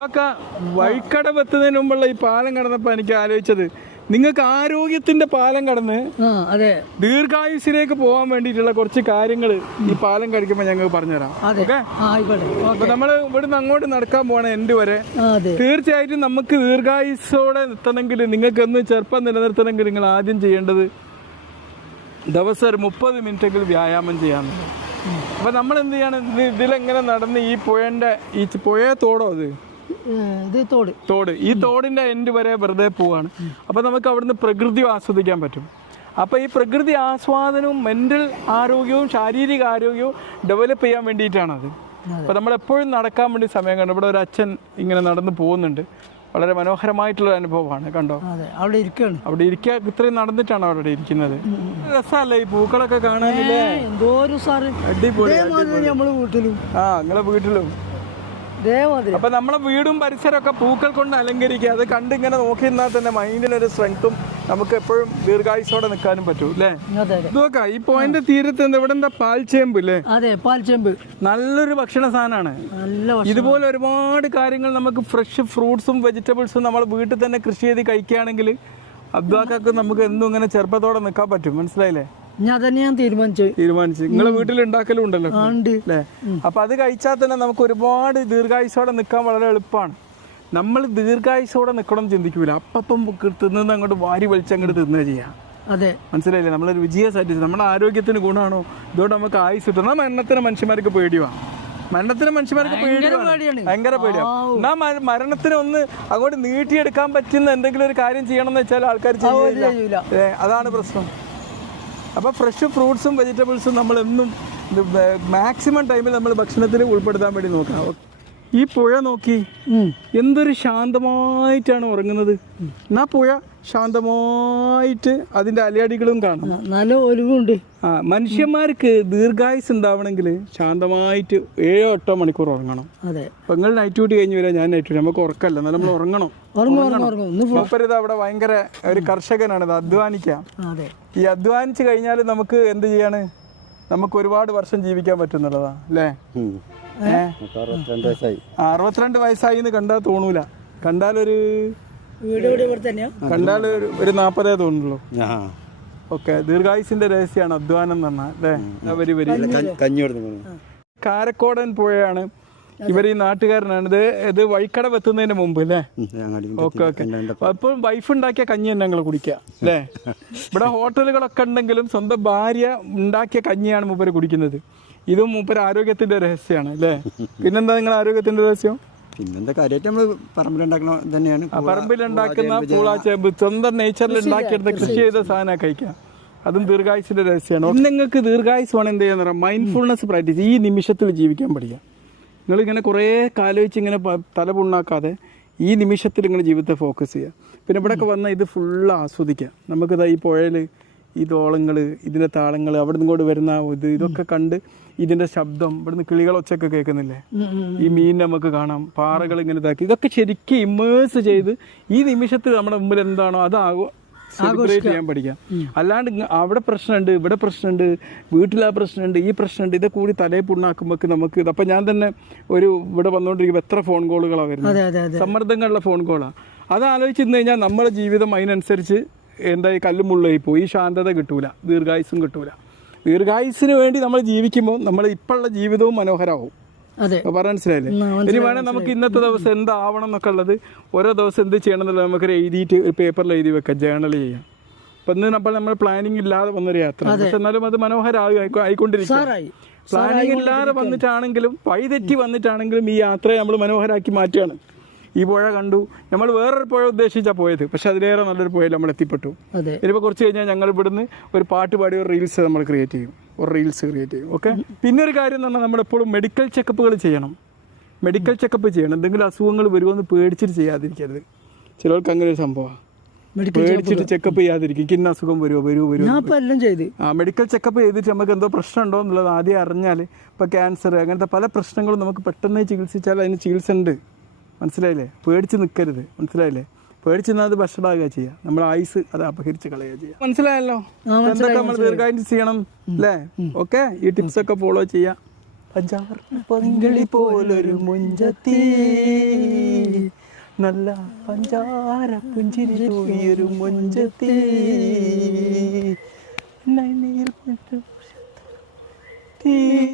ഒക്കെ വഴിക്കടവ് എത്തുന്നതിന് മുമ്പുള്ള ഈ പാലം കടന്നപ്പോ എനിക്ക് ആലോചിച്ചത് നിങ്ങൾക്ക് ആരോഗ്യത്തിന്റെ പാലം കടന്ന് അതെ. ദീർഘായുസിലേക്ക് പോകാൻ വേണ്ടിയിട്ടുള്ള കുറച്ച് കാര്യങ്ങൾ ഈ പാലം കഴിക്കുമ്പോൾ ഞങ്ങൾക്ക് പറഞ്ഞുതരാം. ഓക്കെ? അപ്പൊ നമ്മൾ നമ്മൾ ഇവിടുന്ന് അങ്ങോട്ട് നടക്കാൻ പോകണ എൻഡ് വരെ. തീർച്ചയായിട്ടും നമുക്ക് ദീർഘായുസോടെ നിർത്തണമെങ്കിൽ നിങ്ങൾക്ക് എന്ന് ചെറുപ്പം നിലനിർത്തണമെങ്കിൽ നിങ്ങൾ ആദ്യം ചെയ്യേണ്ടത് ദിവസം ഒരു മുപ്പത് മിനിറ്റെങ്കിലും വ്യായാമം ചെയ്യാൻ അപ്പൊ നമ്മൾ എന്ത് ചെയ്യാണ്? ഇത് ഇതിലെങ്ങനെ നടന്ന് ഈ പുഴന്റെ ഈ പുഴയെ തോടോ അത്? ഇത് തോട്. തോട്. ഈ തോടിന്റെ എൻഡ് വരെ വെറുതെ പോവാണ്. അപ്പൊ നമുക്ക് അവിടുന്ന് പ്രകൃതി ആസ്വദിക്കാൻ പറ്റും. അപ്പൊ ഈ പ്രകൃതി ആസ്വാദനവും മെന്റൽ ആരോഗ്യവും ശാരീരിക ആരോഗ്യവും ഡെവലപ്പ് ചെയ്യാൻ വേണ്ടിയിട്ടാണ് അത്. അപ്പൊ നമ്മൾ എപ്പോഴും നടക്കാൻ വേണ്ടി സമയം കണ്ടു. ഇവിടെ ഒരു അച്ഛൻ ഇങ്ങനെ നടന്നു പോകുന്നുണ്ട്. വളരെ മനോഹരമായിട്ടുള്ള അനുഭവമാണ്. കണ്ടോ? അവിടെ ഇരിക്കാണ്. അവിടെ ഇരിക്കുക ഇത്രയും നടന്നിട്ടാണ് അവിടെ ഇരിക്കുന്നത്. രസമല്ലേ ഈ പൂക്കളൊക്കെ കാണാനില്ലേ? എന്തോ ഒരു സാറ്. അടിപൊളി. നമ്മൾ വീട്ടിലും. ആ നിങ്ങളെ വീട്ടിലും. അപ്പൊ നമ്മളെ വീടും പരിസരമൊക്കെ പൂക്കൾ കൊണ്ട് അലങ്കരിക്കുക. അത് കണ്ട് ഇങ്ങനെ നോക്കി നിന്നാൽ തന്നെ മൈൻഡിനൊരു സ്ട്രെങ്ത്തും നമുക്ക് എപ്പോഴും ദീർഘായുസോടെ നിൽക്കാനും പറ്റും അല്ലേ? ഇതൊക്കെ ഈ പോയിന്റ് തീരത്ത് ഇവിടെ എന്താ പാൽച്ചേമ്പ് അല്ലേ അതെ പാൽച്ചേമ്പ് നല്ലൊരു ഭക്ഷണ സാധനമാണ്. ഇതുപോലെ ഒരുപാട് കാര്യങ്ങൾ നമുക്ക് ഫ്രഷ് ഫ്രൂട്ട്സും വെജിറ്റബിൾസും നമ്മൾ വീട്ടിൽ തന്നെ കൃഷി ചെയ്ത് കഴിക്കുകയാണെങ്കിൽ അബ്ദാക്കൊക്കെ നമുക്ക് എന്തും ഇങ്ങനെ ചെറുപ്പത്തോടെ നിൽക്കാൻ പറ്റും. മനസ്സിലായില്ലേ? ഞാൻ തന്നെ ഞാൻ തീരുമാനിച്ചു. തീരുമാനിച്ചു നിങ്ങളെ വീട്ടിൽ ഉണ്ടാക്കലും ഉണ്ടല്ലോ ഉണ്ട്. അല്ലേ? അപ്പൊ അത് കഴിച്ചാൽ തന്നെ നമുക്ക് ഒരുപാട് ദീർഘായുസോടെ നിൽക്കാൻ വളരെ എളുപ്പമാണ്. നമ്മൾ ദീർഘായുസോടെ നിൽക്കണം ചിന്തിക്കൂല. അപ്പം തിന്നുന്ന അങ്ങോട്ട് വാരി വലിച്ച് അങ്ങോട്ട് തിന്നുക ചെയ്യാം. അതെ. മനസ്സിലായില്ലേ? നമ്മളൊരു വിജയ സാറ്റിസ് നമ്മുടെ ആരോഗ്യത്തിന് ഗുണമാണോ? ഇതുകൊണ്ട് നമുക്ക് ആയുസ് കിട്ടുന്ന മരണത്തിന് മനുഷ്യന്മാർക്ക് പേടിയാണ് മരണത്തിന് മനുഷ്യന്മാർക്ക് പേടിയാണ്. ഭയങ്കര പേടിയാണ് എന്നാ മര- മരണത്തിന് ഒന്ന് അങ്ങോട്ട് നീട്ടിയെടുക്കാൻ പറ്റുന്ന എന്തെങ്കിലും ഒരു കാര്യം ചെയ്യണം എന്ന് വെച്ചാൽ ആൾക്കാർ ചെയ്യില്ല. അതാണ് പ്രശ്നം. അപ്പോൾ ഫ്രഷ് ഫ്രൂട്ട്സും വെജിറ്റബിൾസും നമ്മളെന്നും മാക്സിമം ടൈമിൽ നമ്മൾ ഭക്ഷണത്തിൽ ഉൾപ്പെടുത്താൻ വേണ്ടി നോക്കണം. ഈ പുഴ നോക്കി. എന്തൊരു ശാന്തമായിട്ടാണ് ഉറങ്ങുന്നത്. എന്നാ പുഴ ശാന്തമായിട്ട് അതിന്റെ അലയടികളും കാണാം. നല്ല ഒലിവുണ്ട്. ആ മനുഷ്യന്മാർക്ക് ദീർഘായുസ് ഉണ്ടാവണമെങ്കിൽ ശാന്തമായിട്ട് ഏഴോ എട്ടോ മണിക്കൂർ ഉറങ്ങണം. അതെ. അപ്പൊ നിങ്ങൾ നൈറ്റ് ഡ്യൂട്ടി കഴിഞ്ഞ് വരാം ഞാൻ നൈറ്റ് ഡ്യൂട്ടി നമുക്ക് ഉറക്കല്ല എന്നാൽ നമ്മൾ ഉറങ്ങണം. മൂപ്പരിത് അവിടെ ഭയങ്കര ഒരു കർഷകനാണ് അധ്വാനിക്കാം. ഈ അധ്വാനിച്ച് കഴിഞ്ഞാൽ നമുക്ക് എന്ത് ചെയ്യാണ്? നമുക്ക് ഒരുപാട് വർഷം ജീവിക്കാൻ പറ്റുന്നുള്ളതാ അല്ലേ? അറുപത്തിരണ്ട് വയസ്സായി. എന്ന് കണ്ടാൽ തോന്നൂല. കണ്ടാലൊരു കണ്ടാൽ ഒരു നാപ്പതേ നാൽപ്പതേ തോന്നുള്ളൂ ഓക്കെ ദീർഘായുസിന്റെ രഹസ്യമാണ് അധ്വാനം എന്ന് പറഞ്ഞാൽ അല്ലേ? വരി വരി. കഞ്ഞി കൊടുക്കുന്നു കാരക്കോടൻ പുഴയാണ് ഇവർ ഈ നാട്ടുകാരനാണ്. ഇത് ഇത് വഴിക്കടവ് എത്തുന്നതിന് മുമ്പ് അല്ലേ? Okay okay. അപ്പോൾ വൈഫ് ഉണ്ടാക്കിയ കഞ്ഞി തന്നെ ഞങ്ങൾ കുടിക്കുക അല്ലേ? ഇവിടെ ഹോട്ടലുകളൊക്കെ ഉണ്ടെങ്കിലും സ്വന്തം ഭാര്യ ഉണ്ടാക്കിയ കഞ്ഞിയാണ് മൂപ്പര് കുടിക്കുന്നത്. ഇതും മൂപ്പര് ആരോഗ്യത്തിന്റെ രഹസ്യമാണ് അല്ലേ? പിന്നെന്താ നിങ്ങൾ ആരോഗ്യത്തിന്റെ രഹസ്യം? പിന്നെന്താ കാര്യമായിട്ട് നമ്മൾ പറമ്പിലുണ്ടാക്കണ തന്നെയാണ്. പറമ്പിലുണ്ടാക്കുന്ന പൂളാച്ചേമ്പ് സ്വന്തം നേച്ചറിൽ ഉണ്ടാക്കിയെടുത്ത കൃഷി ചെയ്ത സാധനം കഴിക്കാം. അതും ദീർഘായുസിന്റെ രഹസ്യമാണ്. നിങ്ങൾക്ക് ദീർഘായുസ് വേണം എന്ത് ചെയ്യാന്ന് പറയാം മൈൻഡ്ഫുൾനെസ് പ്രാക്ടീസ് ഈ നിമിഷത്തിൽ ജീവിക്കാൻ പഠിക്കാം. നിങ്ങൾ ഇങ്ങനെ കുറേ കാലോചിച്ച് ഇങ്ങനെ തലപുണ്ണാക്കാതെ തല പുണ്ണാക്കാതെ ഈ നിമിഷത്തിൽ ഇങ്ങനെ ജീവിതത്തെ ഫോക്കസ് ചെയ്യുക പിന്നെ ഇവിടെയൊക്കെ വന്നാൽ ഇത് ഫുള്ള് ആസ്വദിക്കുക നമുക്കിതാ ഈ പുഴയിൽ ഈ തോളങ്ങൾ ഇതിന്റെ താളങ്ങൾ അവിടെ നിന്ന് ഇങ്ങോട്ട് വരുന്ന ഇത് ഇതൊക്കെ കണ്ട് ഇതിന്റെ ശബ്ദം ഇവിടുന്ന് കിളികളൊച്ചൊക്കെ കേൾക്കുന്നില്ലേ? ഉം, ഉം. ഈ മീൻ നമുക്ക് കാണാം പാറകൾ ഇങ്ങനെ ഇതാക്കി. ഇതൊക്കെ ശരിക്കും ഇമേഴ്സ് ചെയ്ത് ഈ നിമിഷത്തിൽ നമ്മുടെ മുമ്പിൽ എന്താണോ അത് സെലിബ്രേറ്റ് ചെയ്യാൻ പഠിക്കാം. അല്ലാണ്ട് അവിടെ പ്രശ്നമുണ്ട് ഇവിടെ പ്രശ്നമുണ്ട് വീട്ടിൽ ആ പ്രശ്നമുണ്ട് ഈ പ്രശ്നമുണ്ട് ഇതൊക്കെ കൂടി തലയെ പുണ്ണാക്കുമ്പോൾ നമുക്ക് ഇത്. അപ്പം ഞാൻ തന്നെ ഒരു ഇവിടെ വന്നുകൊണ്ടിരിക്കുമ്പോൾ എത്ര ഫോൺ കോളുകളാണ് വരുന്നത് സമ്മർദ്ദങ്ങളുള്ള ഫോൺ കോളാണ് അത്. ആലോചിച്ചിരുന്നു കഴിഞ്ഞാൽ നമ്മുടെ ജീവിതം അതിനനുസരിച്ച് എന്താ ഈ കല്ലും മുള്ളായി പോയി. ഈ ശാന്തത കിട്ടൂല ദീർഘായുസും കിട്ടൂല. ദീർഘായുസിന് വേണ്ടി നമ്മൾ ജീവിക്കുമ്പോൾ നമ്മൾ ഇപ്പോഴുള്ള ജീവിതവും മനോഹരമാവും. പറഞ്ഞ മനസ്സിലായില്ലേ? ഇനി വേണേൽ നമുക്ക് ഇന്നത്തെ ദിവസം എന്താവണം എന്നൊക്കെ ഉള്ളത് ഓരോ ദിവസം എന്ത് ചെയ്യണം എന്നുള്ളത് നമുക്ക് എഴുതിയിട്ട് ഒരു പേപ്പറിൽ എഴുതി വെക്കാം ജേണൽ ചെയ്യാം. അപ്പൊ ഇന്ന് നമ്മൾ നമ്മൾ പ്ലാനിങ് ഇല്ലാതെ വന്നൊരു യാത്ര. പക്ഷെ എന്നാലും അത് മനോഹരമായി ആയിക്കൊണ്ടിരിക്കും. പ്ലാനിങ് ഇല്ലാതെ വന്നിട്ടാണെങ്കിലും വഴിതെറ്റി വന്നിട്ടാണെങ്കിലും ഈ യാത്രയെ നമ്മൾ മനോഹരാക്കി മാറ്റുകയാണ്. ഈ പുഴ കണ്ടു. നമ്മൾ വേറൊരു പുഴ ഉദ്ദേശിച്ചാണ് പോയത്. പക്ഷെ അതിലേറെ നല്ലൊരു പുഴയിൽ നമ്മൾ എത്തിപ്പെട്ടു. അതെ. ഇനിയിപ്പോൾ കുറച്ച് കഴിഞ്ഞാൽ ഞങ്ങൾ ഇവിടുന്ന് ഒരു പാട്ട് പാടി ഒരു റീൽസ് നമ്മൾ ക്രിയേറ്റ് ചെയ്യും. ഒരു റീൽസ് ക്രിയേറ്റ് ചെയ്യും. ഓക്കെ പിന്നെ ഒരു കാര്യം എന്ന് പറഞ്ഞാൽ നമ്മളെപ്പോഴും മെഡിക്കൽ ചെക്കപ്പുകൾ ചെയ്യണം. മെഡിക്കൽ ചെക്കപ്പ് ചെയ്യണം. എന്തെങ്കിലും അസുഖങ്ങൾ വരുമെന്ന് പേടിച്ചിട്ട് ചെയ്യാതിരിക്കരുത്. ചിലർക്ക് അങ്ങനെ ഒരു സംഭവമാണ് പേടിച്ചിട്ട് ചെക്കപ്പ് ചെയ്യാതിരിക്കും. ഇന്ന അസുഖം വരുമോ വരുമോ വരുമോ എല്ലാം ചെയ്ത്. ആ മെഡിക്കൽ ചെക്കപ്പ് ചെയ്തിട്ട് നമുക്ക് എന്തോ പ്രശ്നം ഉണ്ടോ എന്നുള്ളത് ആദ്യം അറിഞ്ഞാൽ ഇപ്പോൾ ക്യാൻസർ അങ്ങനത്തെ പല പ്രശ്നങ്ങളും നമുക്ക് പെട്ടെന്ന് ചികിത്സിച്ചാൽ അതിന് ചികിത്സ ഉണ്ട് മനസ്സിലായില്ലേ? പേടിച്ച് നിൽക്കരുത് മനസ്സിലായില്ലേ? പേടിച്ച് നിന്നാൽ അത് ഭക്ഷണമാകുക ചെയ്യുക. നമ്മൾ ആയുസ് അത് അപഹരിച്ച് കളയുക ചെയ്യുക. മനസ്സിലായല്ലോ? എന്തൊക്കെ നമ്മൾ ദീർഘായുസ് ചെയ്യണം അല്ലേ? ഓക്കെ? ഈ ടിപ്സ് ഒക്കെ ഫോളോ ചെയ്യാം. പഞ്ചാവർണ പങ്കിളി പോലൊരു മുഞ്ചത്തി. നല്ല പഞ്ചാര പുഞ്ചിരി ഒരു മുഞ്ചത്തി. നൈനയിൽ തീ